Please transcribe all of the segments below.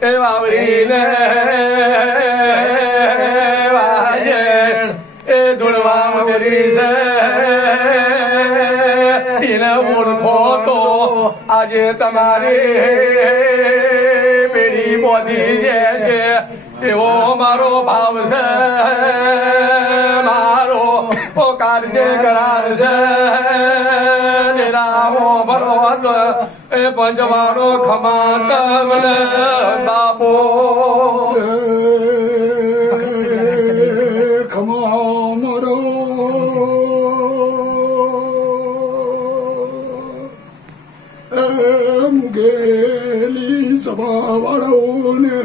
એ વાવરીને વાજે એ ધૂળવા મગરી છે એને ઓળખો તો આજે તમારી પેઢી બોધી જે છે એવો મારો ભાવ છે મારો કાર્ય કરાર છે નિરામો ભરો એ પંચવાનો ખમા તમને બાપો ખમા મરો મુગેલી સભા વાળોને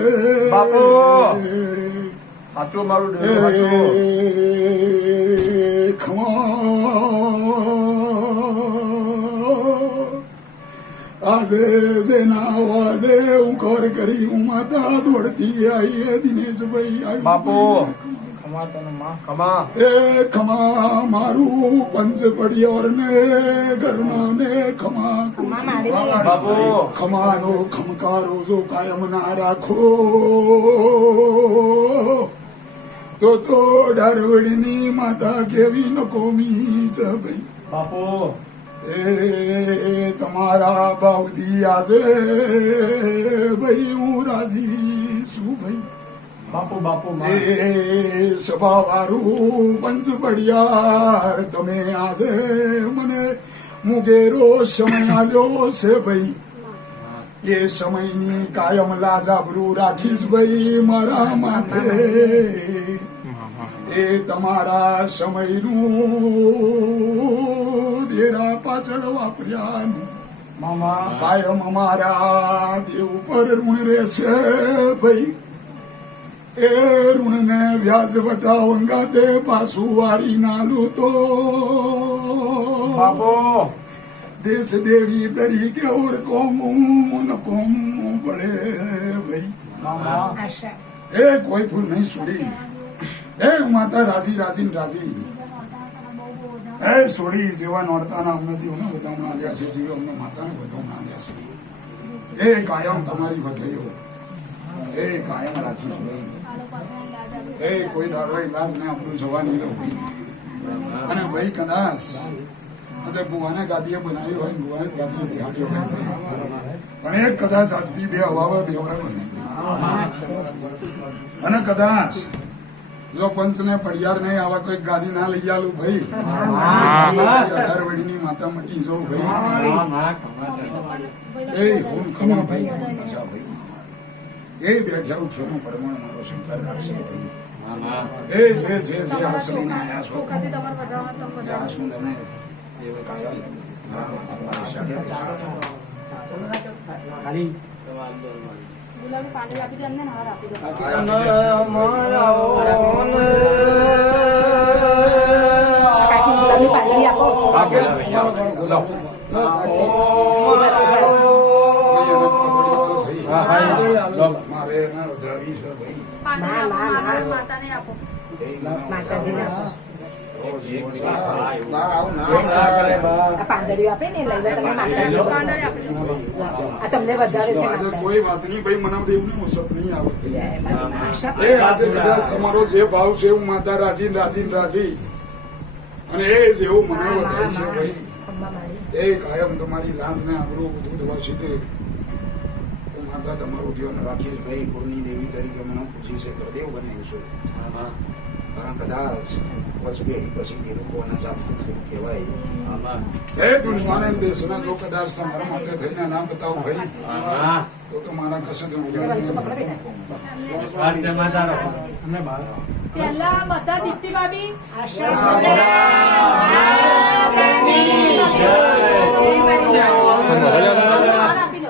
બાપુ સાચું મારું આજે જેના અવાજે હું ઘર કરી હું માતા દોડતી આવી દિનેશભાઈ આવી બાપુ એ ખમા મારું પંચ પડિયોર ને ઘરના ને ખમા બાપુ ખમાનો ખમકારો જો કાયમ ના રાખો તો ડારવડીની માતા કેવી નકોમી છે ભાઈ બાપુ એ તમારા બાવથી આજે ભાઈ હું રાજી છું ભાઈ બાપુ બાપુ એ સભા વાળું પંચ પડિયાર તમે આજે મને મુગેરો સમય આવ્યો છે ભાઈ એ સમયની કાયમ લાજાબરૂ રાખીશ ભાઈ મારા માથે એ તમારા સમયનું દેરા પાછળ વાપર્યાનું મામા કાયમ અમારા દેવ પર ઋણ રહેશે ભાઈ એ ઋણને વ્યાજ વટાવંગા દે પાછું વારી નાલું તો બાપુ દેશ દેવી તરીકે ઓળખોમું નકોમું પડે ભાઈ મામા એ કોઈ ફૂલ નહીં છોડી એ માતા રાજી રાજી રાજી એ છોડી જેવા નોરતાના અમને દેવને બધામણા આવ્યા છે જેવા અમને માતાને બધામણા આવ્યા છે એ કાયમ તમારી વધેયો એ કાયમ રાખીશ ભાઈ એ કોઈ દાડો ઇલાજ ને આપણું જવા નહીં દઉં ભાઈ અને ભાઈ કદાચ અને ભુવાને ગાદીએ બનાવ્યો હોય ભુવાને ગાદીએ બિહાડ્યો હોય પણ એક કદાચ આજથી બે હવાવા બેવડાવે અને કદાચ જો પંચ ને પડિયાર નહીં આવા કોઈ ગાદી ના લઈ આલું ભાઈ 18 વડીની માતા મટી જો ભાઈ એ હું ખમા ભાઈ ભાઈ એ બેઠા ઉઠ્યોનું પરમાણ મારો શંકર રાખશે ભાઈ એ જે જે જે હાસલીને આયા છો આ શું તમે એવે કાયા ખાલી ગુલાબી પાંદડી આપી દે અમને હાર આપી દો ગુલાબી પાંદડી આપો મારે ના વધાવી છે ભાઈ માતાને આપો માતાજીને આપો પાંદડીઓ આપે ને લઈ તમે માતાજી પાંદડી આપી દો આ તમને વધારે છે કોઈ વાત નહીં ભાઈ મને એવું નહીં સપ નહીં આવે એ આજે કદાચ તમારો જે ભાવ છે હું માતા રાજી રાજી રાજી અને એ જેવું મને વધારે છે ભાઈ એ કાયમ તમારી લાજ ને આબરૂ બધું દવા છે તે માતા તમારું ધ્યાન રાખીશ ભાઈ કુળની દેવી તરીકે મને પૂછી છે પ્રદેવ બનાવ્યું છું પણ કદાચ પેઢી પછી એ લોકોને ચાલતું થયું કહેવાય એ દુનિયાના દેશના જો કદાચ તમારા માટે થઈને નામ બતાવું ભાઈ તો મારા કશે જ પહેલા બધા દીપ્તિ ભાભી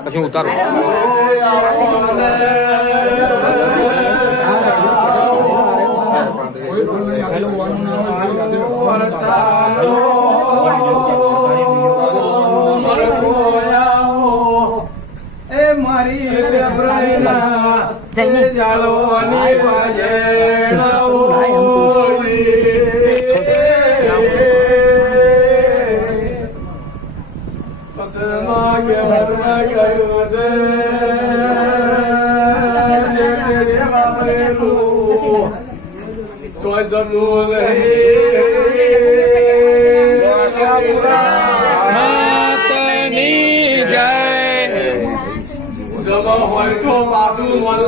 પછી ઉતારો કોઈ પણ નહીં આગળ હોવાનું ના હોય એ મારી જાળવાની ગયું છે જતું નહીં માતની જય જવા હોય તો પાછું મળ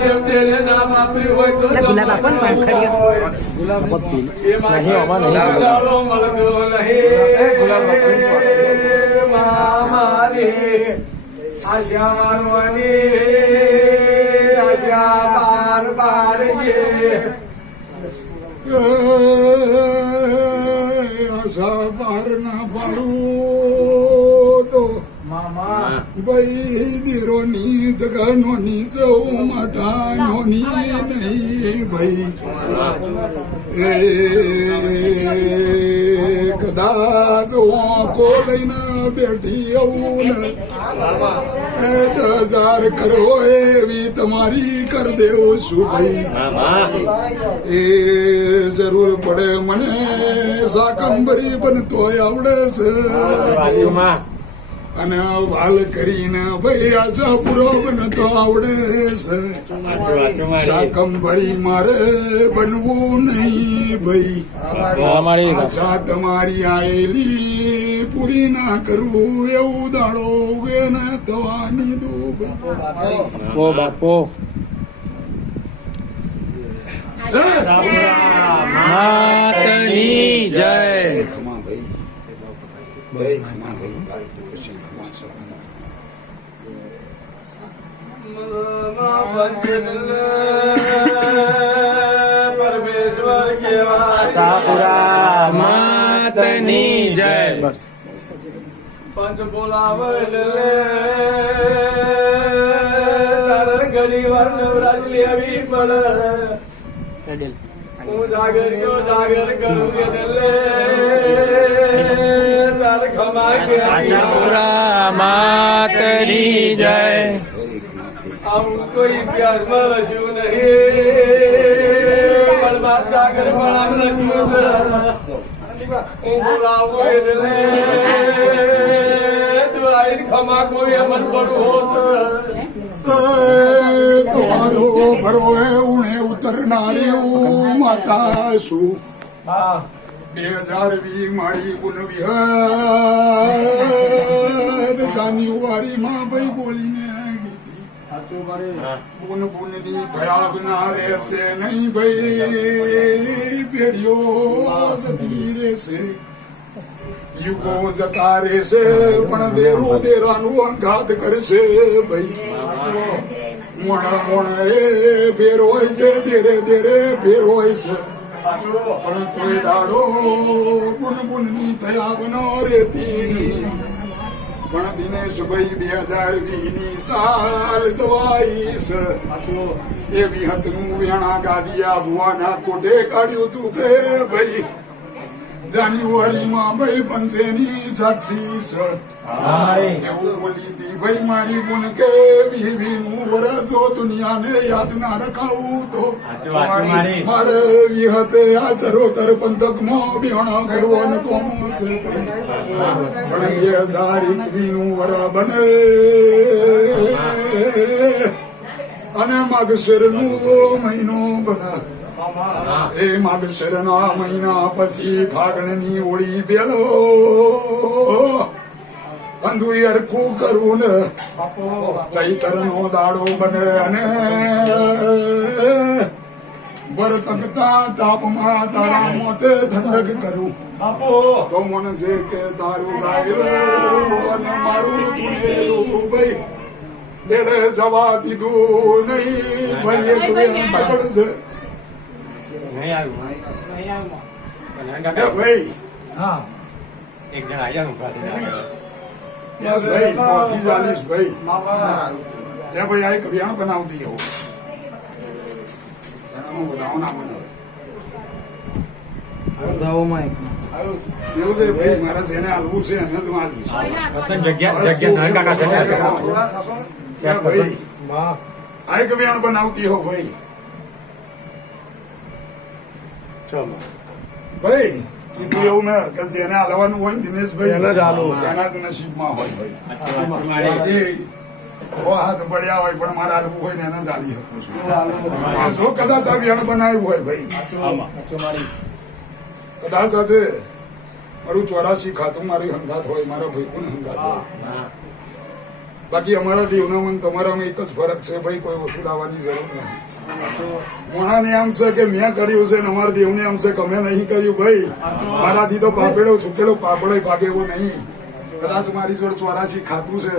જેમ જેને નામ વાપર્યું હોય તો ગુલાબ આપો ને પાંખડીઓ. લાડો મળતો નહીં મામાની આશા માનવાની આશા પાર પાડીએ આશા પાર ના પાડું તો ભાઈ દેરોની જગનોની ચૌ માટાનોની નહીં ભાઈ કદાચ વાંકો લઈને બેઠી આવું ને 10,000 કરો એવી તમારી કર દેવું છું ભાઈ એ જરૂર પડે મને શાકંબરી બનતોય આવડે છે અને વાલ કરીને ભાઈ આશા પૂરો બનતો આવડે છે શાકંબરી મારે બનવું નહીં ભાઈ આશા તમારી આયેલી પૂરી ના કરું એવું દાડો ઉગે ને થવાની દુબ ઓ બાપો માતની જય ખમા ભાઈ ભાઈ ખમા ભાઈ ભાઈ દોષી ખમા સપના પરમેશ્વર કેવા સાપુરા માતની જય બસ પંચ બોલાવે તારે ઘણી વાર નવરાશ લેવી પડે હું જાગર કરું કે તારે ખમા કે સાપુરા માતની જય આમ કોઈ પ્યારમાં રસ્યું નહીં પણ બાપ જાગર પણ આમ રસ્યું છે હું બોલાવું એટલે તું આઈ ખમા કોઈ અમન પર હોશ તમારો ભરો ઉણે ઉતરનારી માતા શું 2020 મારી બુનવિહાર જાન્યુઆરીમાં ભાઈ બોલીને બુન બુનની ભયાગ ના રહેશે નહીં ભાઈ પેઢીઓ જતી રહેશે યુગો જતા રહેશે પણ દેરો દેરાનું અંઘાત કરશે ભાઈ મોણ એ ફેર હોય છે ધીરે ધીરે ફેર હોય છે પણ કોઈ દાડો બુન બુનની થયા બનો રેતી નહીં પણ દિનેશભાઈ 2020 ની સાલ જવાઈ છે એવી હતનું વેણા ગાદિયા ભુવાના કોટે કાઢ્યું તું કે ભાઈ જાન્યુઆરીમાં ભાઈ પંચેની સાક્ષી છે એવું બોલી હતી ભાઈ મારી બુન કે 20 વર્ષ જો દુનિયાને યાદ ના રખાવું તો મારે વિહતે આ ચરોતર પંથકમાં બેણા કરવો ને કોમો છે પણ 2021 વર્ષ બને અને માગશીર મહિનો બને એ માગશીર ના મહિના પછી ફાગણની ઓળી બેલો અંધુરી અડકું કરું ને ચૈતર નો દાડો બને અને વરતકતા તાપમાં તારા મોતે ઠંડક કરું તો મને જે કે તારું ગાયલું અને મારું ધૂળેલું ભાઈ એને જવા દીધું નહીં ભાઈ એક પકડ છે ભાઈ હા એક જણ આયા બસ ભાઈ પહોંચી જાલીશ ભાઈ એ ભાઈ આ એક કવિયાણ બનાવતી એવું બનાવો ના બનાવે એવું કે ભાઈ મારે જેને હાલવું છે એને જ મારીશ ભાઈ આ એક કવિયાણ બનાવતી હો ભાઈ ભાઈ કીધું એવું ને કે જેને હાલવાનું હોય ને દિનેશભાઈ એના જ નસીબમાં હોય ભાઈ હાથ પડ્યા હોય પણ મારા હાલવું હોય ને એને ચાલી શકું છું. જો કદાચ આ વેણ બનાવ્યું હોય ભાઈ, કદાચ આજે મારું 84 ખાતું મારી હંગાત હોય, મારા ભાઈ હંગાત હોય. બાકી અમારા દેવના મન તમારામાં એક જ ફરક છે ભાઈ, કોઈ વસ્તુ લાવવાની જરૂર નથી. મોણાને એમ છે કે મેં કર્યું છે ને અમારા દેવને એમ છે કે અમે નહીં કર્યું ભાઈ. મારાથી તો પાપેડો છૂટેલો પાપડો ભાગે એવો નહીં. કદાચ મારી જોડે 84 ખાતું છે,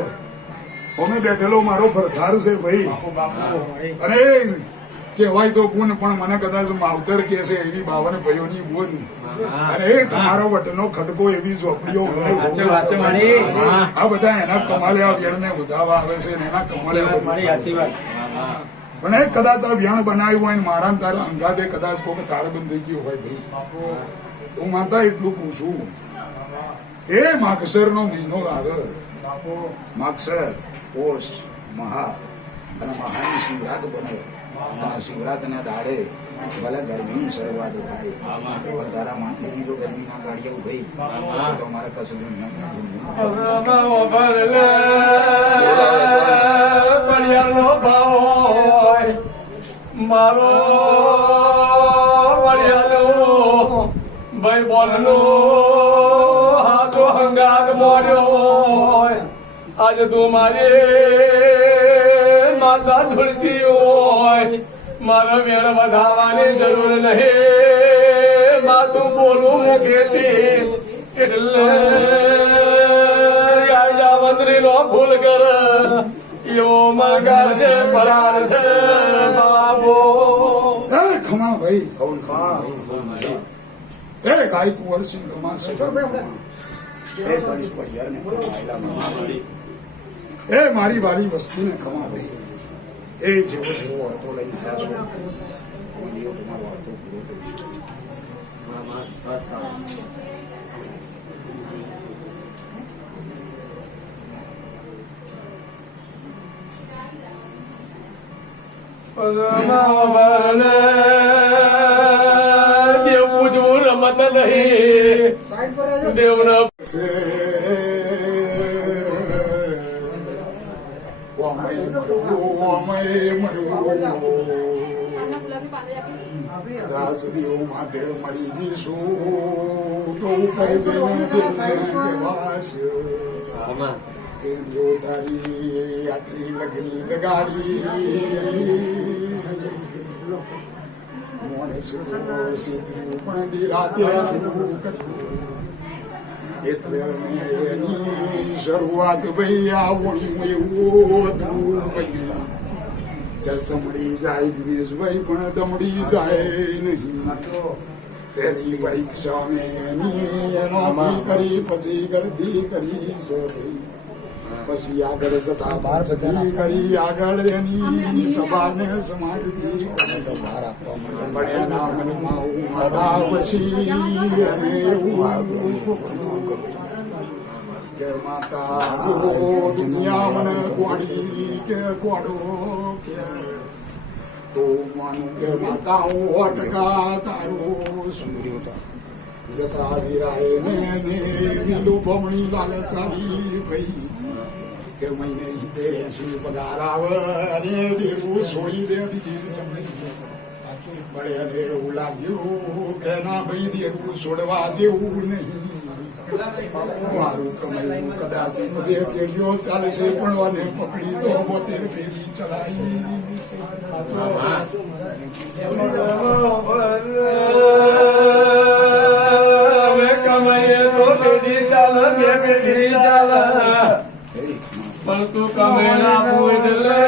અમે બેઠેલો મારો ભરથાર છે ભાઈ. અને કહેવાય તો ગુણ પણ મને કદાચ માવતર કે છે એવી 52 ભાઈઓની ગુણ. અને તમારો વટનો ખડકો એવી ઝોપડીઓ આ બધા એના કમાલે આ વેણને વધાવા આવે છે ને એના કમાલે પણ એ કદાચ આ વેણ બનાવ્યું હોય ને મારા તારા અંગાતે કદાચ કોઈ તારબંધ થઈ ગયું હોય ભાઈ, હું માનતા એટલું પૂછું એ માગસર નો મહિનો આવે, માગસર પોષ મહા અને મહાની શિવરાત બને. અને શિવરાતના દાડે ભલે ગરમીની શરૂઆત થાય પણ તારા માથેની જો ગરમી ના કાઢી ભાઈ તો મારે કશું પડિયાનો ભાવ મારો પડિયાનો ભાઈ બોલનો હાથો હંગાત મોડ્યો હોય. આજે તું મારી માતા ધૂળતી હોય, મારે વેણ વધાવવાની જરૂર નહીં. માતું બોલું મુખેથી એટલે મંત્રી નો ભૂલ કર એવો મગર છે પરાર છે બાબો. ખમા ભાઈ ખમા ભાઈ એ ગાય કુંવર સિંહ રમા એ મારી વાળી વસ્તુને ખમા ભાઈ. એ જેવો જેવો હતો લઈને આવ્યા છો દેવ તમારો વાર્તો પૂરો કરીશું. દેવ પૂજવું રમત નહીં, દેવના કદાચ દેવ માટે મરી જઈશું તો ઉપર જઈને દેવને કહેવાશે કે જો તારી આટલી લગની લગાડી મોડે સીધું પણ દિરાતે શું કર્યું. એટલે એની શરૂઆત ભાઈ આવડ્યું એવું હતું ભાઈ. દમડી જાય દિનેશભાઈ પણ દમડી જાય નહીં. તેની પરીક્ષા એનાથી કરી પછી ઘરથી કરી છે ભાઈ. પછી આગળ જતા બાર જતી કરી આગળ એની સભાને સમાજથી બહાર આપવા પણ એના મનમાં ઉમારા પછી અને એવું કે માતા દુનિયા મને કોણી કે કોડો કે તો માનું કે માતા હું 100% તારો સુર્યો જતા વિરાય ને લીલું બમણી લાલચાવી ભાઈ કે મહિને 80 પગાર આવે અને દેવું છોડી દે દીધી સમય મળે અને એવું લાગ્યું કે ના ભાઈ દેવું છોડવા જેવું નહીં. મારું કમાયું કદાચ 2 પેઢીઓ ચાલશે પણ અને પકડી તો 72 પેઢી ચલાવી. કમાઈએ તો પેઢી ચાલે 2 પેઢી ચાલે પણ તું કમેણા પૂછલે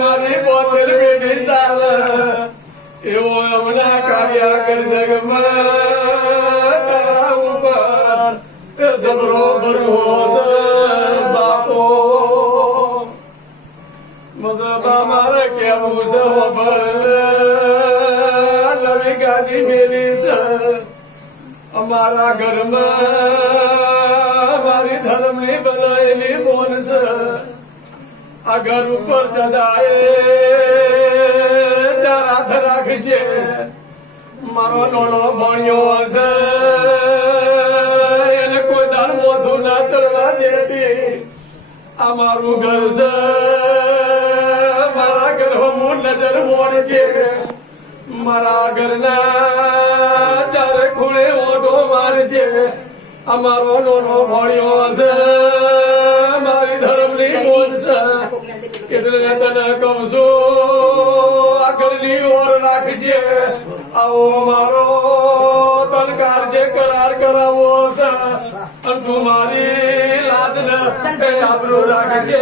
મારી 72 પેઢી ચાલે એવો હમણાં કાર્ય કરી જગમાં તારા ઉપર જબરો ભરવો બાપો. મતલબ મારે કેવું છે નવી ગાડી મેલી છે અમારા ઘરમાં મારી ધર્મની બનાવેલી બોન છે. આ ઘર ઉપર સદાય ચાર હાથ રાખજે. મારો નાનો ભણ્યો છે એને કોઈ દાન મોઢું ના ચડવા દેતી. આ મારું ઘર છે મારા ઘર હું નજર મોડજે મારા ઘરના ચારે ખૂણે ઓઢો મારજે અમારો નોનો ભણ્યો છે મારી ધર્મની બોલ છે એટલે તને કહું છું આ ઘરની ઓર રાખજે આવો મારો તનકાર જે કરાર કરાવો છે અને તું મારી લાદ ને આબરૂ રાખજે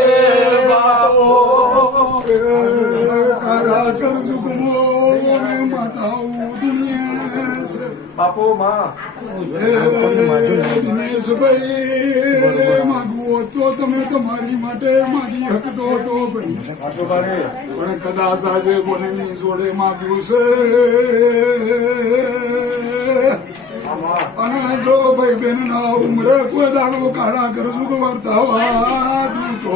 બાપો તારા કરજુગમો ને માતાઓ દુનિયા છે બાપો માં દિનેશભાઈ માગવો તો તમે તમારી માટે માગી શકતો તો ભાઈ પણ કદાચ આજે કોની જોડે માગ્યું છે અને જો ભાઈ બેન ના ઉમરે કોઈ દાડો કાળા કરશું તો વર્તાવા તો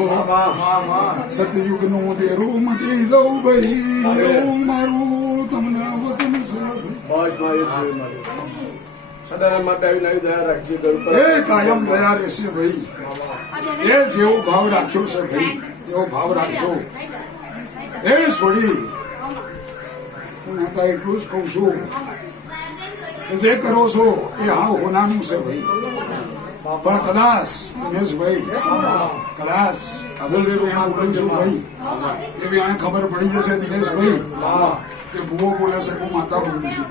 સતયુગ નું દેરું મટી જવું ભાઈ એવું મારું તમને વચન છે એ કાયમ દયા રહેશે ભાઈ એ જેવો ભાવ રાખ્યો છે ભાઈ એવો ભાવ રાખશો એ છોડી હું માતા એટલું જ કઉ છું કે જે કરો છો એ હા હોનાનું છે ભાઈ પણ કદાચ દિનેશભાઈ કદાચ અગલવેરું એમ બોલું છું ભાઈ એવી આને ખબર પડી જશે દિનેશભાઈ કે ભૂવો બોલે છે હું માતા બોલું છું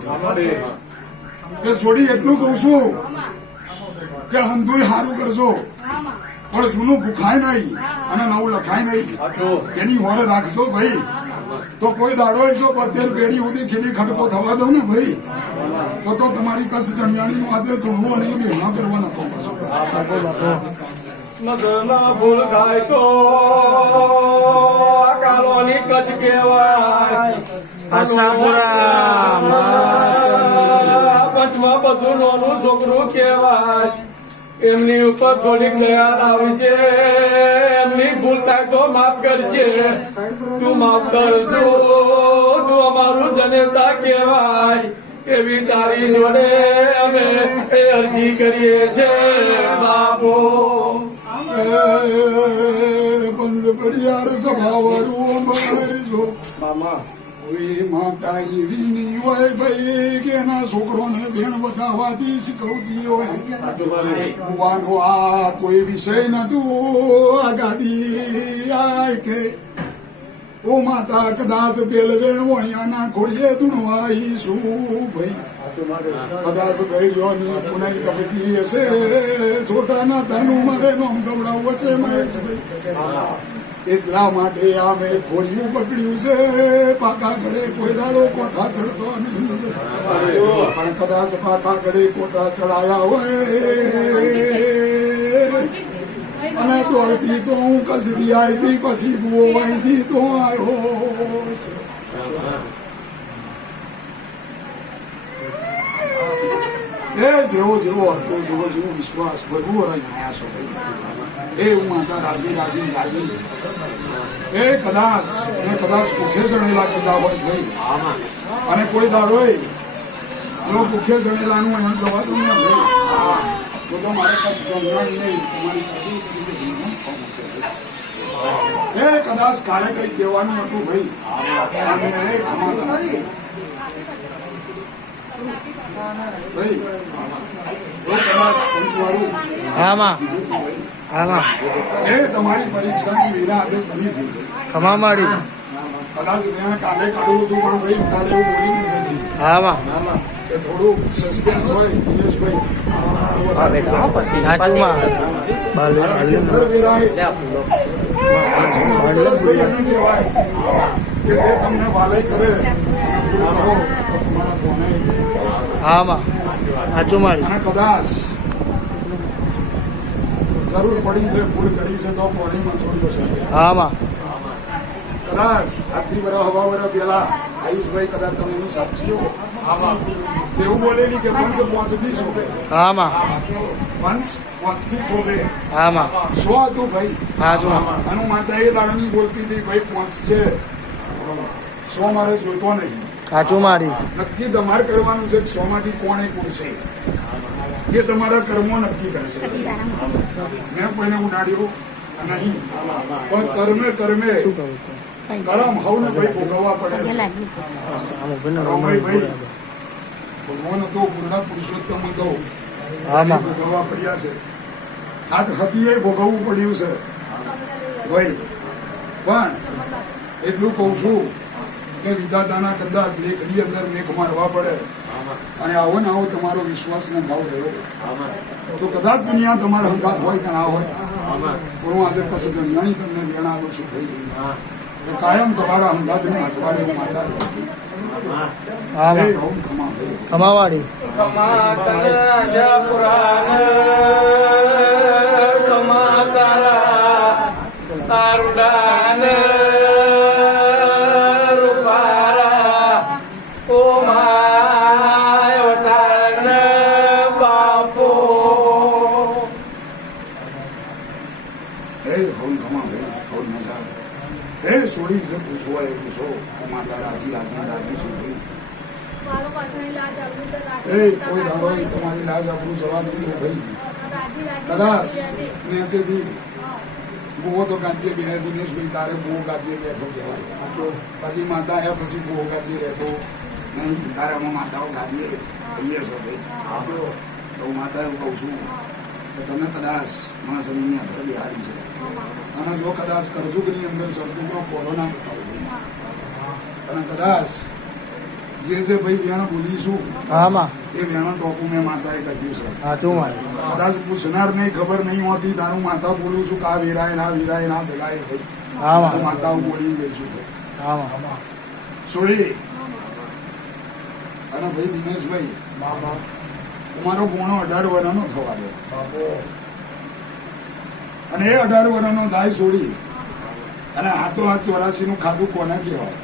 એ છોડી એટલું કઉ છું કે હંધુય સારું કરજો પણ જૂનું ભૂખાય નહીં અને નવું લખાય નહીં એની હોરે રાખજો ભાઈ તો કોઈ દાડો જો 72 પેઢી સુધી ખીલી ખટકો થવા દો ને ભાઈ તો તમારી કસ જણિયાણીનું આજે ધોળવું અને એ બેહા કરવા નતો નજરના ભૂલ થાય તો આ કાલોની કચ કહેવાય પંચમાં બધું નાનું છોકરું કહેવાય એમની ઉપર થોડીક દયા આવી છે એમની ભૂલ થાય તો માફ કરજે તું માફ કરશો તું અમારું જનેતા કહેવાય એવી તારી જોડે અમે એ અરજી કરીએ છે બાપો બંધ પડિયાર સભાવાળું મારજો મામા કોઈ માતા એવી નહીં હોય ભાઈ કે એના છોકરોને બેન વધાવવાથી શીખવતી હોય ભગવાનો આ કોઈ વિષય નતું આ ગાડી આય કે ઓ માતા કદાચ બેલ વેણ વણિયાના ખોડીએ ધૂણવાઈ શું ભાઈ કદાચ ભાઈઓની પુનાઈ કપટી હશે છોટાના તાનું મારે નોમ ગવડાવવું હશે મહેશભાઈ એટલા માટે આ મેં ખોડિયું પકડ્યું છે પાકા ગળે કોઈ દાડો કોઠા ચડતો નહીં પણ કદાચ પાકા ગળે કોઠા ચડાયા હોય અને દોડતી તો હું કસી આવી પછી બુઓ અહીંથી તો આવ્યો એ જેવો જેવો હતો જેવો જેવો વિશ્વાસ ભરવો રહ્યા છો એ હું માતા રાજી રાજી રાજી એ કદાચ ભૂખે જણેલા કીધા હોય ભાઈ અને કોઈ દાડો જો ભૂખે જણેલાનું એમ જવા દઉં ને ભાઈ તો મારે કશ ગમનારી નહીં તમારી એ કદાચ કાલે કઈ કહેવાનું હતું ભાઈ એ તમારી પરીક્ષાની વેરા આજે બની ગઈ ખમા માડી કદાચ મેં કાલે કાઢવું હતું પણ ભાઈ કાલે એવું બોલી નથી એ થોડું સસ્પેન્સ હોય દિનેશભાઈ કે જે તમને વાલય કરે પૂરું કરો તો તમારા કોને અને કદાચ જરૂર પડી છે ભૂલ કરી છે તો કોણીમાં છોડ્યો છે કદાચ આજથી વર્ષ હવા વર્ષ પેલા આયુષભાઈ કદાચ તમે એની સાક્ષીઓ એવું બોલેલી કે પંચ પહોંચતી શોભે પંચ પહોંચતી શોભે 100 હતું ભાઈ આનું માતા એ દાડાની બોલતી હતી ભાઈ પહોંચશે 100 મારે જોઈતો નહીં નક્કી તમારે કરવાનું છે 100 માંથી કોણે પૂરશે એ તમારા કર્મો નક્કી કરશે મેં કોઈને ઉડાડ્યો નહીં પણ કર્મે કર્મે કરમ હવને ભાઈ ભોગવવા પડે છે ભાઈ ભગવાન હતો પૂર્ણ પુરુષોત્તમ હતો ભોગવવા પડ્યા છે હાથ હતી એ ભોગવવું પડ્યું છે ભાઈ પણ એટલું કઉ છું કે વિધાતાના કદાચ લેખની અંદર મેઘ મારવા પડે અને આવો ને આવો તમારો વિશ્વાસ ને ભાવ રહ્યો તો કદાચ દુનિયા તમારા હંગાત હોય કે ના હોય પણ હું આજે કશે જણાવી તમને જણાવું છું ભાઈ કે કાયમ તમારા હંગાત ને હાથવાડી માતા ઓમ ખમા ભાઈ ખમાવાડી ખમા તન પુરાણ ખમા તારા તારુડાન રૂપારા ઓ માય અવતારન બાપો હે ઓમ ખમા ભાઈ ઓમ મજા હે સોડી જે પૂછવા એ પૂછો માતા રાજી રાજી રાજી સુધી એ કોઈ દાડો તમારી લાજ આપણું જવા નહીં દે ભાઈ કદાચ નેસેથી બહુ તો ગાંધી બે દિનેશભાઈ તારે બહુ ગાંધી બેઠો કહેવાય બાકી માતા આવ્યા પછી બહુ ગાંધી રહેતો નહીં તારામાં માતાઓ ગાંધીએ કહીએ છો ભાઈ તો હું માતા એવું કહું છું કે તમે કદાચ મારા સમયની અંદર બિહારી છે અને જો કદાચ કરજુગની અંદર સદગુણનો કોરોના બતાવો અને કદાચ જે ભાઈ વેણ બોલીશું એ વેણ ટોપું મેં માતાએ કહ્યું છે કદાચ પૂછનાર નહીં ખબર નહીં હોતી તારું માતા બોલું છું કે આ વીરાય ના જગાય ભાઈ હું માતાઓ બોલી ગઈ છું ભાઈ સોરી અને ભાઈ દિનેશભાઈ તમારો ગુણો 18 વર્ષનો થવા દે અને એ 18 વર્ષનો થાય છોડી અને હાથો હાથ 84 નું ખાધું કોને કહેવાય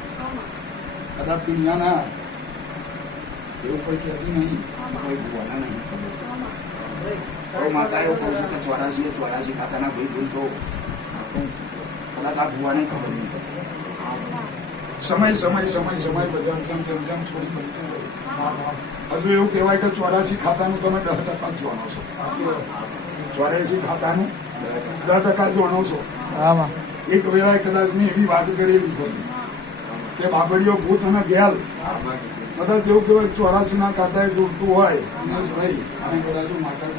કદાચ દુનિયાના એવું કોઈ કહેતી નહીં કોઈ ભૂવાના નહીં ખબર માતા એવું કહું છું કે 84 ખાતાના ભાઈ ભૂલતો કદાચ આ ભૂવાને ખબર નહીં સમય બધા જેમ છોડી બનતું હોય હજુ એવું કહેવાય કે 84 ખાતાનું તમે 10% જોવાનો છો 84 ખાતાનું 10% જોવાનો છો એક વેળાએ કદાચ મેં એવી વાત કરેલી હોય કે બાબડીઓ ભૂત અને ગેલ કદાચ એવું કહેવાય 84 ના ખાતાએ જોડતું હોય દિનેશભાઈ અને કદાચ માતા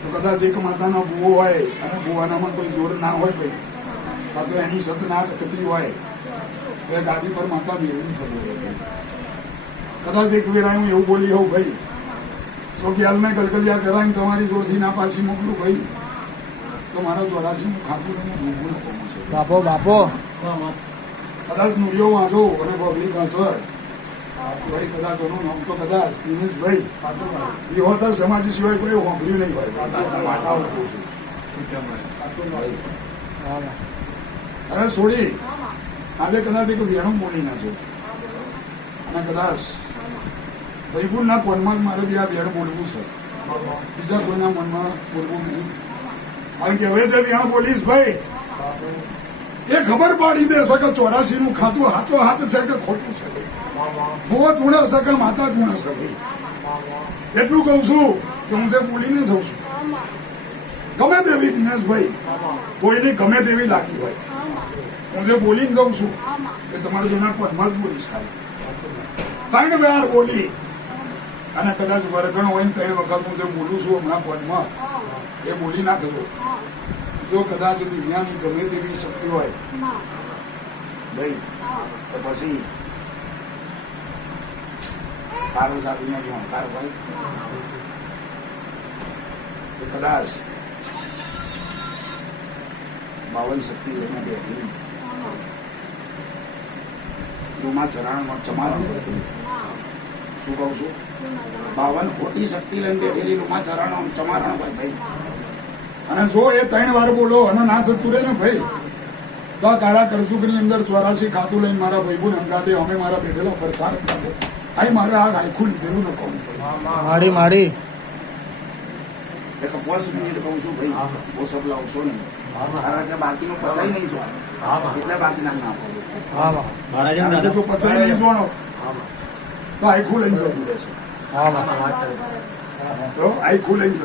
તો કદાચ એક માતાનો ભૂવો હોય અને ભૂવાનામાં કોઈ જોર ના હોય ભાઈ કાં તો એની સત ના ટકતી હોય તો ગાદી પર માતા મેળવી શકે કદાચ એક વેળા હું એવું બોલી હોઉં ભાઈ સો ગેલને ગલગલિયા કરાવીને તમારી જોડથી ના પાછી મોકલું ભાઈ તો મારા 84 નું ખાતું લઈને ભૂખું ન પહોંચે બાપો કદાચ નુરિયો વાંચો અને પબ્લિક અસર ભાઈ કદાચ એનું નામ તો કદાચ દિનેશભાઈ વિહોતર સમાજ સિવાય કોઈ વાપર્યું નહીં હોય માતાઓ અરે છોડી આજે કદાચ એક વેણું બોલી ના છો અને કદાચ ભાઈબુનના કોનમાં મારે બી આ વેણ બોલવું છે બીજા કોઈના મનમાં બોલવું નહીં કારણ કે હવે જે વેણ બોલીશ ભાઈ એ ખબર પાડી દેશે કે 84 નું ખાતું હાચો હાથ છે કે ખોટું છે બહુ ધૂણે છે કે માતા ધૂણે છે ભાઈ એટલું કહું છું કે હું જે બોલીને જઉં છું ગમે તેવી દિનેશભાઈ કોઈને ગમે તેવી લાગી હોય હું જે બોલીને જાઉં છું કે તમારે જેના પદમાં જ બોલીશ ખાલી 3 વાર બોલી અને કદાચ વર્ગણ હોય ને 3 વખત હું જે બોલું છું હમણાં પદમાં એ બોલી નાખજો જો કદાચ દુનિયાની ગમે તેવી શક્તિ હોય ભાઈ તો પછી સારું સાધુને જો અંકાર હોય તો કદાચ 52 શક્તિ લઈને બેઠી રૂમા ચરણમાં ચમારણ કરતી શું કહું છું 52 ખોટી શક્તિ લઈને બેઠેલી રૂમા ચરણ ચમારણ હોય ભાઈ અને જો એ 3 વાર બોલો અને ના જતું રહે ને ભાઈ તો આ કાળા કરજુગની અંદર 84 ખાતું લઈને મારા ભાઈબુન હંગાતે અમે મારા બેઠેલા પડકાર ખાતે આ મારે આ આખું લીધેલું ન કહું માડી એક 5 મિનિટ કહું છું ભાઈ બહુ સબ લાવશો ને કારણ કે બાકીનું પચાઈ નહીં જોવાનું એટલે બાકી ના આપો જો પચાઈ નહીં જોવાનો તો આખું લઈને જવું રહેશે તો આખું લઈને